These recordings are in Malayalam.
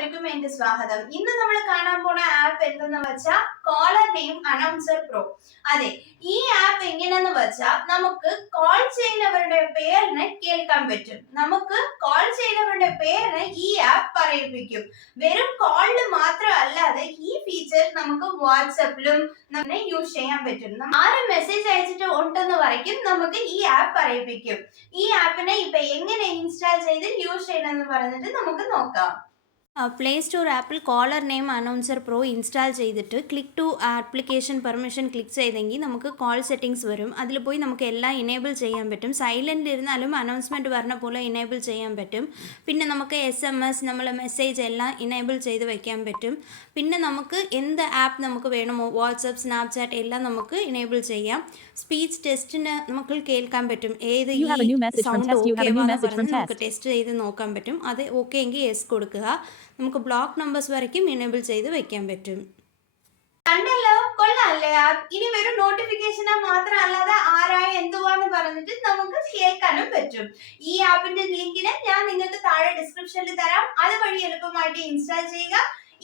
എല്ലാവർക്കും എന്റെ സ്വാഗതം. ഇന്ന് നമ്മൾ കാണാൻ പോണ ആപ്പ് എന്തെന്ന് വെച്ചാൽ കോളർ നെയിം അനൗൺസർ പ്രോ. അതെ, ഈ ആപ്പ് എങ്ങനെയെന്ന് വെച്ചാൽ നമുക്ക് കോൾ ചെയ്യുന്നവരുടെ പേരിനെ കേൾക്കാൻ പറ്റും. നമുക്ക് കോൾ ചെയ്യുന്നവരുടെ പേരിനെ ഈ ആപ്പ് പറയിപ്പിക്കും. വെറും കോളിൽ മാത്രമല്ലാതെ ഈ ഫീച്ചർ നമുക്ക് വാട്സപ്പിലും നമുക്ക് യൂസ് ചെയ്യാൻ പറ്റും. ആരും മെസ്സേജ് അയച്ചിട്ട് ഉണ്ടെന്ന് പറയും നമുക്ക് ഈ ആപ്പ് പറയിപ്പിക്കും. ഈ ആപ്പിനെ ഇപ്പൊ എങ്ങനെ ഇൻസ്റ്റാൾ ചെയ്ത് യൂസ് ചെയ്യണമെന്ന് പറഞ്ഞിട്ട് നമുക്ക് നോക്കാം. പ്ലേ സ്റ്റോർ ആപ്പിൽ caller name announcer pro install ചെയ്തിട്ട് click to application permission click ചെയ്തെങ്കിൽ നമുക്ക് കോൾ സെറ്റിംഗ്സ് വരും. അതിൽ പോയി നമുക്ക് എല്ലാം ഇനേബിൾ ചെയ്യാൻ പറ്റും. സൈലൻ്റ് ഇരുന്നാലും അനൗൺസ്മെൻറ്റ് പറഞ്ഞ പോലെ ഇനേബിൾ ചെയ്യാൻ പറ്റും. പിന്നെ നമുക്ക് SMS നമ്മളെ മെസ്സേജ് എല്ലാം ഇനേബിൾ ചെയ്ത് വയ്ക്കാൻ പറ്റും. പിന്നെ നമുക്ക് എന്ത് ആപ്പ് നമുക്ക് വേണമോ വാട്സപ്പ്, സ്നാപ്ചാറ്റ് എല്ലാം നമുക്ക് ഇനേബിൾ ചെയ്യാം. സ്പീച്ച് ടെസ്റ്റിന് നമുക്ക് കേൾക്കാൻ പറ്റും. ഏത് ഈ സൗണ്ട് ഓക്കെ പറഞ്ഞ് നമുക്ക് ടെസ്റ്റ് ചെയ്ത് നോക്കാൻ പറ്റും. അത് ഓക്കെ എങ്കിൽ യെസ് കൊടുക്കുക. നമുക്ക് ബ്ലോക്ക് നമ്പേഴ്സ് വരയ്ക്കും ഇനേബിൾ ചെയ്ത് വെക്കാൻ പറ്റും. കണ്ടല്ലോ, കൊള്ളാല്ലേ ആപ്പ്. ഇനി വെറും നോട്ടിഫിക്കേഷനാ മാത്രമല്ലാതെ ആരായ എന്തുവാന്ന് പറഞ്ഞിട്ട് നമുക്ക് കേൾക്കാനും പറ്റും. ഈ ആപ്പിന്റെ ലിങ്കിന് ഞാൻ നിങ്ങൾക്ക് താഴെ ഡിസ്ക്രിപ്ഷനിൽ തരാം. അതുവഴി എളുപ്പമായിട്ട് ഇൻസ്റ്റാൾ ചെയ്യുക.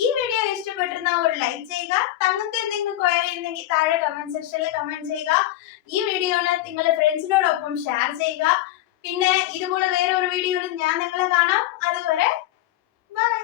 ഈ വീഡിയോ ഇഷ്ടപ്പെട്ടിരുന്നാൽ ഒരു ലൈക്ക് ചെയ്യുക. തങ്ങൾക്ക് എന്തെങ്കിലും ക്വയറി ഉണ്ടെങ്കിൽ താഴെ കമന്റ് സെക്ഷനിൽ കമന്റ് ചെയ്യുക. ഈ വീഡിയോനെ നിങ്ങളുടെ ഫ്രണ്ട്സിനോടൊപ്പം ഷെയർ ചെയ്യുക. പിന്നെ ഇതുപോലെ വേറെ ഒരു വീഡിയോയിൽ ഞാൻ നിങ്ങളെ കാണാം. അതുവരെ ബൈ.